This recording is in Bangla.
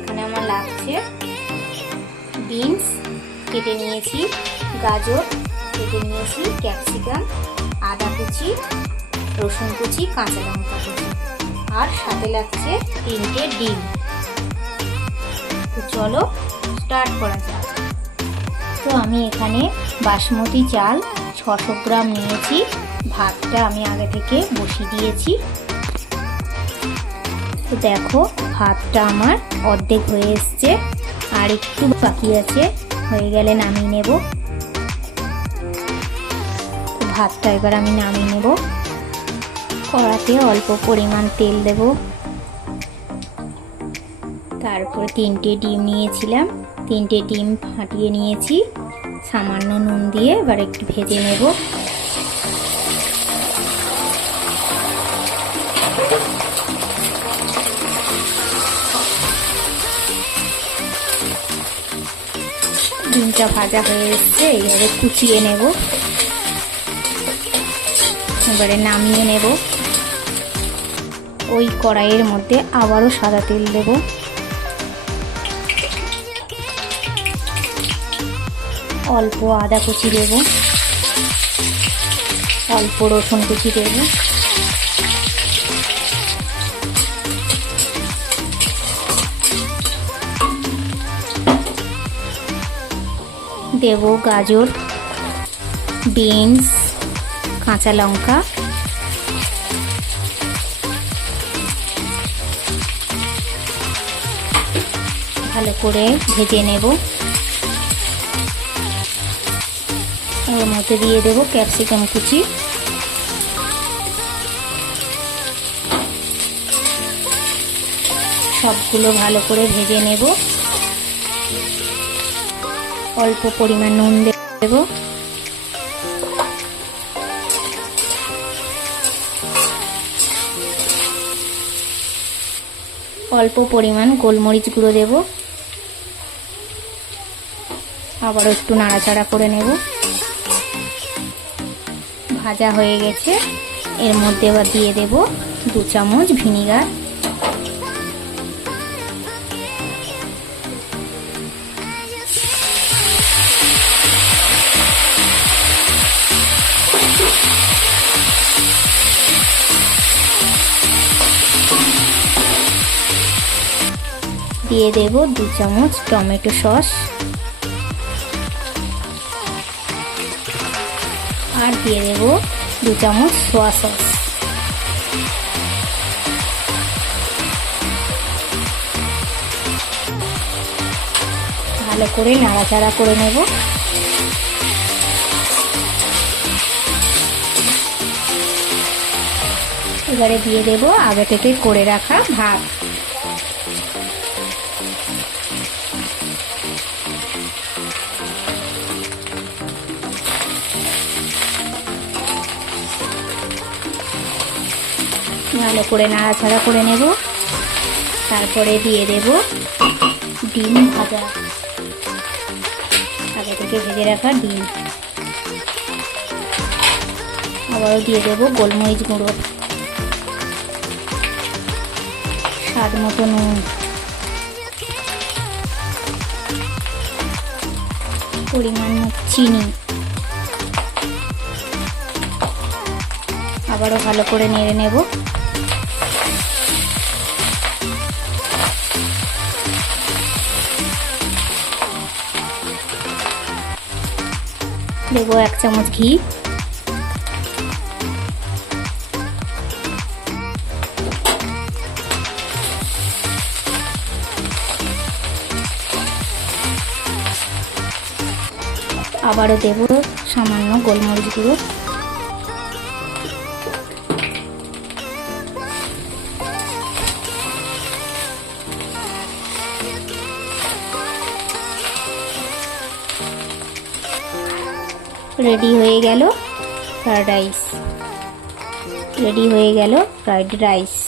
এখানে আমার লাগছে বিনস কেটে নিয়েছি, গাজর কেটে নিয়েছি, ক্যাপসিকাম, আদা কুচি, রসুন কুচি, কাঁচা লঙ্কা কুচি, আর সাথে লাগছে 3টে ডিম। তো চলো স্টার্ট করা যাক। তো আমি এখানে বাসমতি চাল 600 গ্রাম নিয়েছি। ভাতটা আমি আগে থেকে বসিয়ে দিয়েছি। তো দেখো ভাতটা আমার অর্ধেক হয়ে এসছে, আর একটু বাকি আছে, হয়ে গেলে নামিয়ে নেব। তো ভাতটা এবার আমি নামিয়ে নেব। কড়াতে অল্প পরিমাণ তেল দেব, তারপরে 3টে ডিম নিয়েছিলাম, 3টে ডিম ফাটিয়ে নিয়েছি, সামান্য নুন দিয়ে এবার একটু ভেজে নেব। ডিমটা ভাজা হয়ে এসছে, এইভাবে কুচিয়ে নেব। এবারে নামিয়ে নেব। ওই কড়াইয়ের মধ্যে আবারও সাদা তেল দেব, অল্প আদা কুচি দেব, অল্প রসুন কুচি দেব, দেব গাজর, বিনস, কাঁচা লঙ্কা, ভালো করে ভেজে নেব। এর মধ্যে দিয়ে দেব ক্যাপসিকাম কুচি, সবগুলো ভালো করে ভেজে নেব। অল্প পরিমাণ নুন দেব, অল্প পরিমাণ গোলমরিচ গুঁড়ো দেব, আবার একটু নাড়াচাড়া করে নেব। ভাজা হয়ে গেছে, এর মধ্যে এবার দিয়ে দেব 2 চামচ ভিনিগার, দিয়ে দেব 2 চামচ টমেটো সস, আর দিয়ে দেব 2 চামচ সোয়া সস। ভালো করে নাড়াচাড়া করে নেব। এবারে দিয়ে দেব আগে থেকে করে রাখা ভাত। ভালো করে নাড়াচাড়া করে নেব। তারপরে দিয়ে দেব ডিম ভাজা, আগে থেকে ভেজে রাখা ডিম। আবারও দিয়ে দেব গোলমরিচ গুঁড়ো, স্বাদ মতো নুন, পরিমাণ চিনি। আবারও ভালো করে নেড়ে নেব। দেব 1 চামচ ঘি, আবারও দেব সামান্য গোলমরিচ গুঁড়ো, রেডি হয়ে গেল ফ্রাইড রাইস।